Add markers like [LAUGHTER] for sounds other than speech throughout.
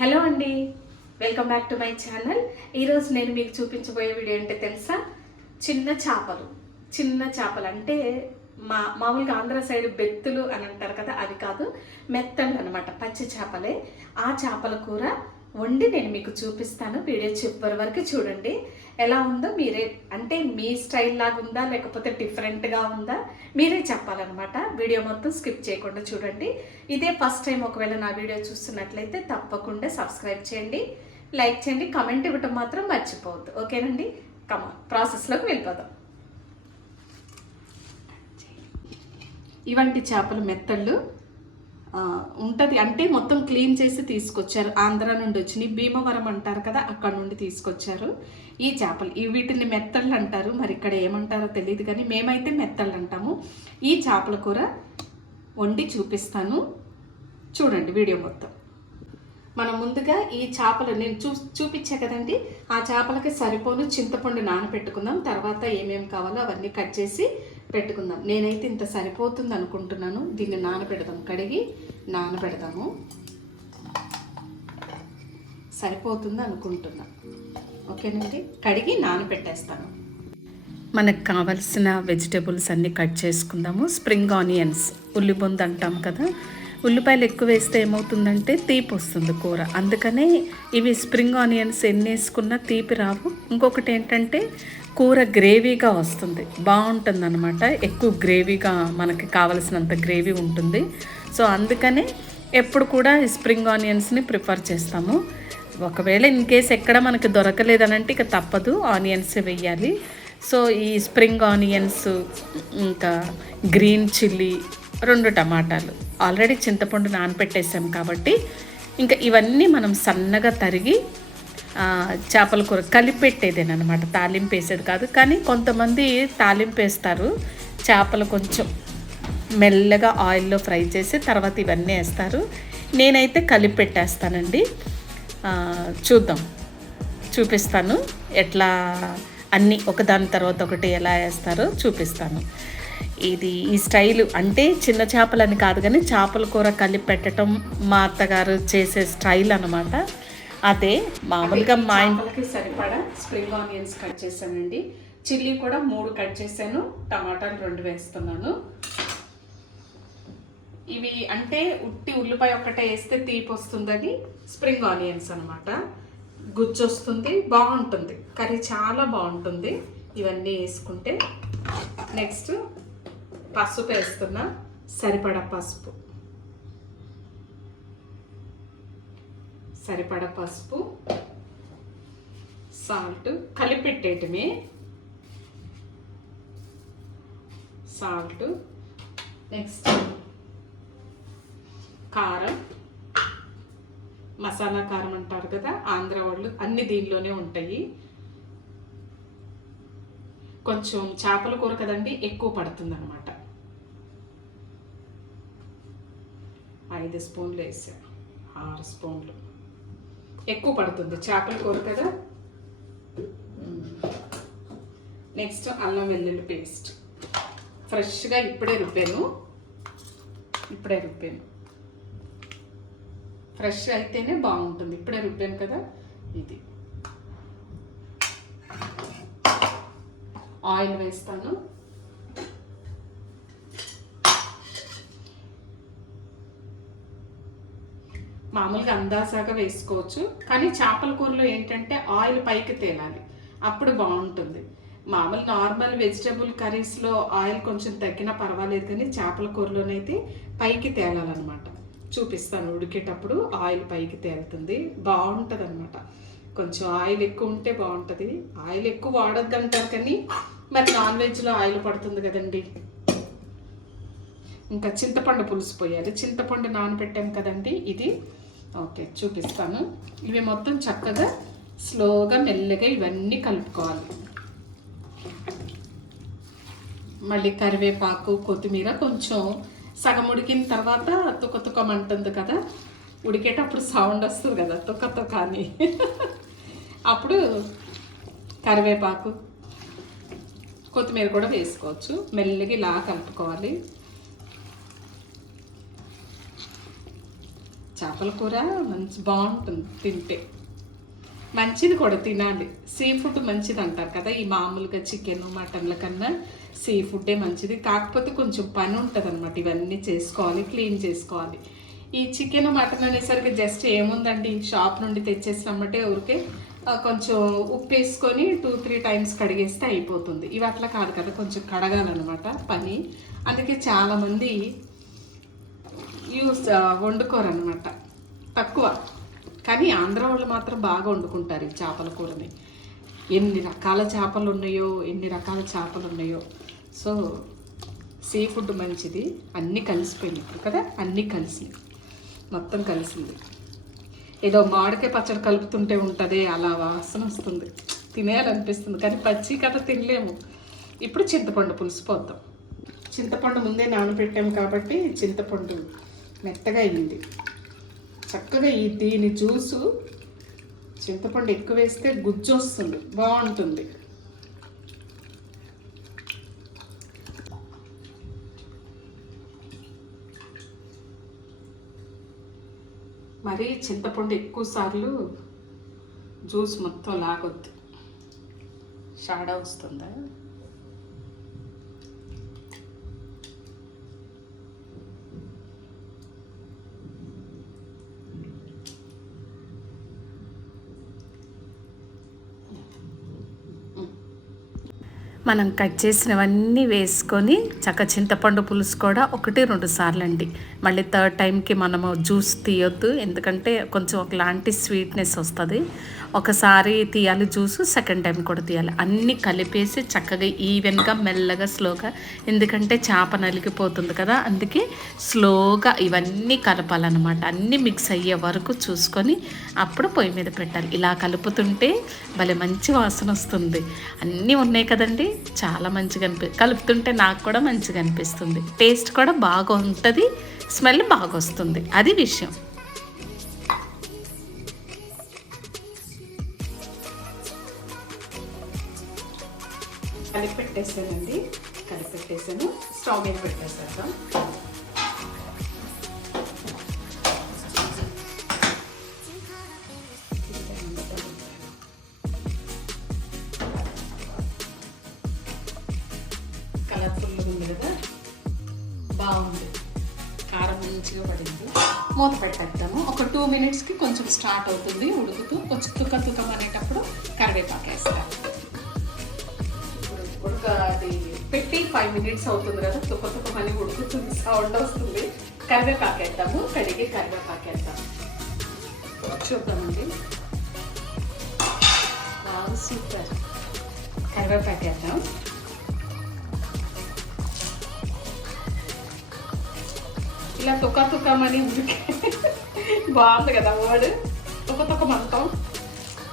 Hello అండి. Welcome back to my channel. ఈరోజు నేను మీకు చూపించబోయే వీడియో ఏంటో తెలుసా? చిన్న చేపలు. చిన్న చేపలు. అంటే మా మామూలుగా ఆంధ్ర సైడ్ బెత్తులు అని అంటారు కదా అవి కాదు మెత్తలు అనమాట పచ్చి చేపలే. ఆ చేపల కూర వండి నేను మీకు చూపిస్తాను. వీడియో చివరి వరకు చూడండి. ఎలా ఉందో మీరే అంటే మీ స్టైల్ లాగా ఉందా లేకపోతే డిఫరెంట్గా ఉందా మీరే చెప్పాలన్నమాట. వీడియో మొత్తం స్కిప్ చేయకుండా చూడండి. ఇదే ఫస్ట్ టైం ఒకవేళ నా వీడియో చూస్తున్నట్లయితే తప్పకుండా సబ్స్క్రైబ్ చేయండి. లైక్ చేయండి. కమెంట్ ఇవ్వటం మాత్రం మర్చిపోవద్దు. ఓకేనండి? కమా ప్రాసెస్లోకి వెళ్ళిపోదాం. ఇవంటి చేపలు మెత్తళ్ళు. ఉంటుంది. అంటే మొత్తం క్లీన్ చేసి తీసుకొచ్చారు. ఆంధ్ర నుండి వచ్చినాయి భీమవరం అంటారు కదా అక్కడ నుండి తీసుకొచ్చారు. ఈ చేపలు. ఈ వీటిని మెత్తళ్ళు అంటారు. మరి ఇక్కడ ఏమంటారో తెలియదు కానీ మేమైతే మెత్తళ్ళు అంటాము. ఈ చేపల కూర వండి చూపిస్తాను. చూడండి వీడియో మొత్తం. మనం ముందుగా ఈ చేపలు నేను చూ చూపించా కదండి. ఆ చేపలకి సరిపోను చింతపండు నానబెట్టుకుందాం. తర్వాత ఏమేమి కావాలో అవన్నీ కట్ చేసి పెట్టుకుందాం. నేనైతే ఇంత సరిపోతుంది అనుకుంటున్నాను. దీన్ని నానబెడదాం. కడిగి నానబెడదాము. సరిపోతుంది అనుకుంటున్నా. ఓకేనండి కడిగి నానబెట్టేస్తాను. మనకు కావలసిన వెజిటేబుల్స్ అన్నీ కట్ చేసుకుందాము. స్ప్రింగ్ ఆనియన్స్ ఉల్లిబొంద అంటాం కదా. ఉల్లిపాయలు ఎక్కువ వేస్తే ఏమవుతుందంటే తీపి వస్తుంది కూర. అందుకనే ఇవి స్ప్రింగ్ ఆనియన్స్ ఎన్ని వేసుకున్నా తీపి రావు. ఇంకొకటి ఏంటంటే కూర గ్రేవీగా వస్తుంది. బాగుంటుంది అనమాట ఎక్కువ గ్రేవీగా మనకి కావలసినంత గ్రేవీ ఉంటుంది. సో అందుకనే ఎప్పుడు కూడా స్ప్రింగ్ ఆనియన్స్ని ప్రిఫర్ చేస్తాము. ఒకవేళ ఇన్ కేస్ ఎక్కడ మనకి దొరకలేదనంటే ఇక తప్పదు. ఆనియన్స్ వేయాలి. సో ఈ స్ప్రింగ్ ఆనియన్స్ ఇంకా గ్రీన్ చిల్లీ రెండు టమాటాలు. ఆల్రెడీ చింతపండు నానపెట్టేసాం కాబట్టి ఇంకా ఇవన్నీ మనం సన్నగా తరిగి చేపల కూర కలిపెట్టేదేనమాట తాలింపు వేసేది కాదు. కానీ కొంతమంది తాలింపు వేస్తారు. చేపలు కొంచెం మెల్లగా ఆయిల్లో ఫ్రై చేసి తర్వాత ఇవన్నీ వేస్తారు. నేనైతే కలిపి పెట్టేస్తానండి చూద్దాం. చూపిస్తాను. ఎట్లా అన్నీ ఒకదాని తర్వాత ఒకటి ఎలా వేస్తారో చూపిస్తాను. ఇది ఈ స్టైల్ అంటే చిన్న చేపలని కాదు కానీ చేపల కూర కలిపి పెట్టడం మా అత్తగారు చేసే స్టైల్ అనమాట అదే మామూలుగా మా ఇంట్లోకి సరిపడా స్ప్రింగ్ ఆనియన్స్ కట్ చేశానండి. చిల్లీ కూడా మూడు కట్ చేశాను టమాటాలు రెండు వేస్తున్నాను. ఇవి అంటే ఉట్టి ఉల్లిపాయ ఒక్కటే వేస్తే తీపి వస్తుందని స్ప్రింగ్ ఆనియన్స్ అనమాట గుజ్జు వస్తుంది బాగుంటుంది. కర్రీ చాలా బాగుంటుంది. ఇవన్నీ వేసుకుంటే నెక్స్ట్ పసుపు వేస్తున్నా సరిపడా పసుపు. సరిపడా పసుపు సాల్ట్ కలిపెట్టేయటమే. సాల్ట్ నెక్స్ట్ కారం మసాలా కారం అంటారు కదా ఆంధ్ర వాళ్ళు అన్ని దీనిలోనే ఉంటాయి. కొంచెం చేపల కూర కదండి ఎక్కువ పడుతుంది అనమాట ఐదు స్పూన్లు వేసా ఆరు స్పూన్లు. ఎక్కువ పడుతుంది. చేపల కూర కదా? నెక్స్ట్ అల్లం వెల్లుల్లి పేస్ట్. ఫ్రెష్గా ఇప్పుడే రుబ్బాను. ఇప్పుడే రుబ్బాను. ఫ్రెష్ అయితేనే బాగుంటుంది. ఇప్పుడే రుబ్బాను కదా? ఇది. ఆయిల్ వేస్తాను. మామూలుగా అందాసాగా వేసుకోవచ్చు. కానీ చేపల కూరలో ఏంటంటే ఆయిల్ పైకి తేలాలి. అప్పుడు బాగుంటుంది. మామూలు నార్మల్ వెజిటబుల్ కర్రీస్లో ఆయిల్ కొంచెం తగ్గినా పర్వాలేదు కానీ చేపల కూరలోనైతే పైకి తేలాలన్నమాట. చూపిస్తాను ఉడికేటప్పుడు ఆయిల్ పైకి తేలుతుంది. బాగుంటుంది అనమాట కొంచెం ఆయిల్ ఎక్కువ ఉంటే బాగుంటుంది. ఆయిల్ ఎక్కువ వాడొద్దు అంటారు కానీ మరి నాన్ వెజ్లో ఆయిల్ పడుతుంది కదండి. ఇంకా చింతపండు పులుసు పోయాలి. చింతపండు నానబెట్టాం కదండి. ఇది ఓకే చూపిస్తాను. ఇవి మొత్తం చక్కగా స్లోగా మెల్లగా ఇవన్నీ కలుపుకోవాలి. మళ్ళీ కరివేపాకు కొత్తిమీర కొంచెం సగం ఉడికిన తర్వాత తుక తుకమంటుంది కదా ఉడికేటప్పుడు సౌండ్ వస్తుంది కదా తుక తుక అని అప్పుడు కరివేపాకు కొత్తిమీర కూడా వేసుకోవచ్చు. మెల్లగా ఇలా కలుపుకోవాలి. చేపల కూర మంచి బాగుంటుంది తింటే. మంచిది కూడా తినాలి. సీ ఫుడ్ మంచిది అంటారు కదా ఈ మామూలుగా చికెన్ మటన్ల కన్నా సీ ఫుడ్డే మంచిది. కాకపోతే కొంచెం పని ఉంటుంది అనమాట ఇవన్నీ చేసుకోవాలి క్లీన్ చేసుకోవాలి. ఈ చికెన్ మటన్ అనేసరికి జస్ట్ ఏముందండి? షాప్ నుండి తెచ్చేసినమ్మటే ఊరికే కొంచెం ఉప్పు వేసుకొని టూ త్రీ టైమ్స్ కడిగేస్తే అయిపోతుంది. ఇవి అట్లా కాదు కదా కొంచెం కడగాలన్నమాట పని. అందుకే చాలామంది యూస్ వండుకోరు అనమాట తక్కువ. కానీ ఆంధ్ర వాళ్ళు మాత్రం బాగా వండుకుంటారు ఈ చేపల కూరని. ఎన్ని రకాల చేపలు ఉన్నాయో ఎన్ని రకాల చేపలు ఉన్నాయో. సో సీ ఫుడ్ మంచిది. అన్నీ కలిసిపోయినాయి ఇప్పుడు కదా? అన్నీ కలిసింది మొత్తం కలిసింది. ఏదో మామిడికాయ పచ్చడి కలుపుతుంటే ఉంటుంది అలా వాసన వస్తుంది. తినేయాలనిపిస్తుంది. కానీ పచ్చి కదా తినలేము. ఇప్పుడు చింతపండు పులుసు పోద్దాం. చింతపండు ముందే నానబెట్టాము కాబట్టి చింతపండు మెత్తగా అయింది. చక్కగా ఈ దీని జ్యూసు చింతపండు ఎక్కువ వేస్తే గుజ్జు వస్తుంది. బాగుంటుంది. మరి చింతపండు ఎక్కువ సార్లు జ్యూస్ మొత్తం లాగొద్దు. షాడా వస్తుందా? మనం కట్ చేసినవన్నీ వేసుకొని చక్క చింతపండు పులుసు కూడా ఒకటి రెండు సార్లు అండి మళ్ళీ థర్డ్ టైంకి మనము జ్యూస్ తీయొద్దు. ఎందుకంటే కొంచెం ఒకలాంటి స్వీట్నెస్ వస్తుంది. ఒకసారి తీయాలి జ్యూస్ సెకండ్ టైం కూడా తీయాలి. అన్నీ కలిపేసి చక్కగా ఈవెన్గా మెల్లగా స్లోగా ఎందుకంటే చేప నలిగిపోతుంది కదా అందుకే స్లోగా ఇవన్నీ కలపాలన్నమాట. అన్నీ మిక్స్ అయ్యే వరకు చూసుకొని అప్పుడు పొయ్యి మీద పెట్టాలి. ఇలా కలుపుతుంటే భలే మంచి వాసన వస్తుంది. అన్నీ ఉన్నాయి కదండి చాలా మంచిగా అనిపి కలుపుతుంటే నాకు కూడా మంచిగా అనిపిస్తుంది. టేస్ట్ కూడా బాగా ఉంటుంది స్మెల్ బాగా వస్తుంది అది విషయం. కలిపి పెట్టేసానండి కలిపి పెట్టేసాను స్టవ్ మీద పెట్టేసేద్దాం. ఉంది కదా? బాగుంది. కారం మంచిగా పడింది. మూత పెట్టేద్దాము. ఒక టూ మినిట్స్కి కొంచెం స్టార్ట్ అవుతుంది. ఉడుకుతూ కొంచెం తుక్క తుకం అనేటప్పుడు కరివేపాకు వేస్తాను. అది పెట్టి ఫైవ్ మినిట్స్ అవుతుంది కదా తొక్క తుక్క మళ్ళీ ఉడుకుతుంది. సౌండ్ వస్తుంది. కరివేపాకు వేద్దాము. కడిగి కరివేపాకు వేద్దాం చూద్దామండి. సూపర్. కరివేపాకు వేద్దాం. ఇలా తొక్క తుక్కమని ఉడికే [LAUGHS] బాగుంది కదా వర్డ్ తొక్క తొక్క మొత్తం.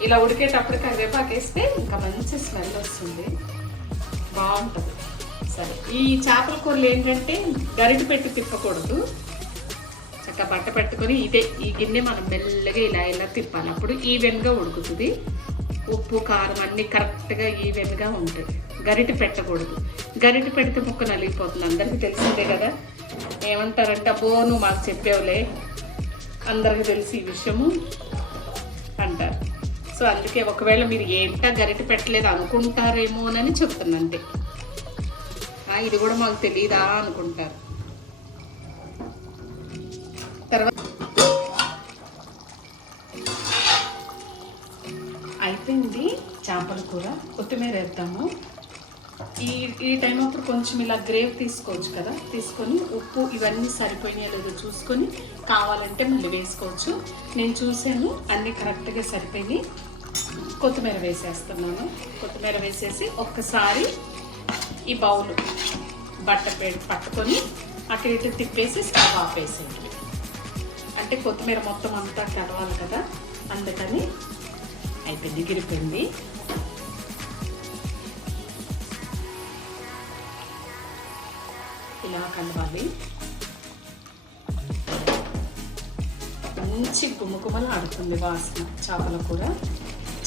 ఇలా ఉడికేటప్పుడు కరివేపాకు వేస్తే ఇంకా మంచి స్మెల్ వస్తుంది. బాగుంటుంది. సరే ఈ చేపల కూరలు ఏంటంటే గరిటె పెట్టి తిప్పకూడదు. చక్కగా బట్ట పెట్టుకొని ఇదే ఈ గిన్నె మనం మెల్లగా ఇలా ఇలా తిప్పాలి. అప్పుడు ఈవెన్గా ఉడుకుతుంది. ఉప్పు కారం అన్నీ కరెక్ట్గా ఈవెన్గా ఉంటుంది గరిటె పెట్టకూడదు. గరిటె పెడితే ముక్క నలిగిపోతుంది. అందరికీ తెలిసిందే కదా? ఏమంటారంటే అబ్బో నువ్వు మాకు చెప్పావులే. అందరికీ తెలిసి ఈ విషయము. అందుకే ఒకవేళ మీరు ఏంటా గరిట పెట్టలేదు అనుకుంటారేమోనని చెప్తున్నా అంతే ఇది కూడా మాకు తెలియదా అనుకుంటారు. తర్వాత అయిపోయింది చేపల కూర. కొత్తిమీర వేద్దాము. ఈ ఈ టైం అప్పుడు కొంచెం ఇలా గ్రేవ్ తీసుకోవచ్చు కదా. తీసుకొని ఉప్పు ఇవన్నీ సరిపోయినాయో లేదో చూసుకొని కావాలంటే మళ్ళీ వేసుకోవచ్చు. నేను చూసాను అన్నీ కరెక్ట్గా సరిపోయినాయి. కొత్తిమీర వేసేస్తున్నాను. కొత్తిమీర వేసేసి ఒక్కసారి ఈ బౌల్ బట్ట పట్టుకొని అటు ఇటు తిప్పేసి స్టవ్ ఆపేసేయండి అంటే కొత్తిమీర మొత్తం అంతా కలవాలి కదా అందుకని అయితే దిగిరిపోయింది ఇలా కలవాలి. మంచి గుమ్మగుమ్మలు ఆడుతుంది వాసన చేపల కూర.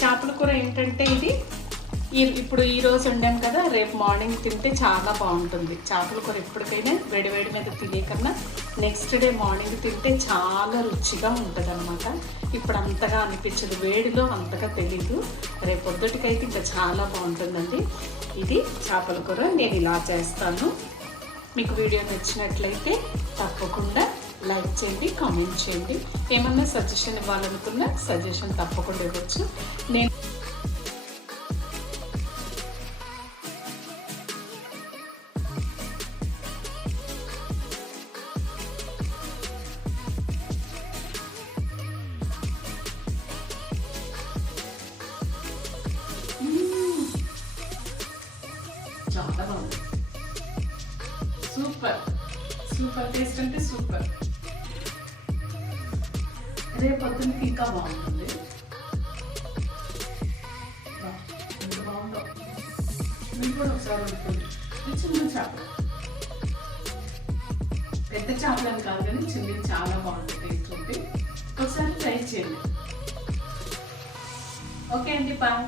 చేపల కూర ఏంటంటే ఇది? ఈ- ఇప్పుడు ఈ రోజు వండాం కదా రేపు మార్నింగ్ తింటే చాలా బాగుంటుంది. చేపల కూర ఎప్పటికైనా వేడివేడి మీద తినే కన్నా నెక్స్ట్ డే మార్నింగ్ తింటే చాలా రుచిగా ఉంటుంది అనమాట ఇప్పుడు అంతగా అనిపించదు వేడిలో అంతగా తెలీదు. రేపు పొద్దుటికైతే ఇంకా చాలా బాగుంటుందండి. ఇది చేపల కూర నేను ఇలా చేస్తాను. మీకు వీడియో నచ్చినట్లయితే తప్పకుండా లైక్ చేయండి కామెంట్ చేయండి. ఏమన్నా సజెషన్ ఇవ్వాలనుకున్నా సజెషన్ తప్పకుండా ఇవ్వచ్చు. నేను చాలా బాగుంది. సూపర్. సూపర్ టేస్ట్ అంటే సూపర్. రేపు పొద్దున్నకి ఇంకా బాగుంటుంది. వా, ఎంత బాగుందో. కూడా ఒకసారి వండుకోండి చిన్న చేప. పెద్ద చేపలని కాదు కానీ చిన్నది చాలా బాగుంటుంది టేస్ట్ ఉంటే ఒకసారి ట్రై చేయండి. ఓకే అండి బాయ్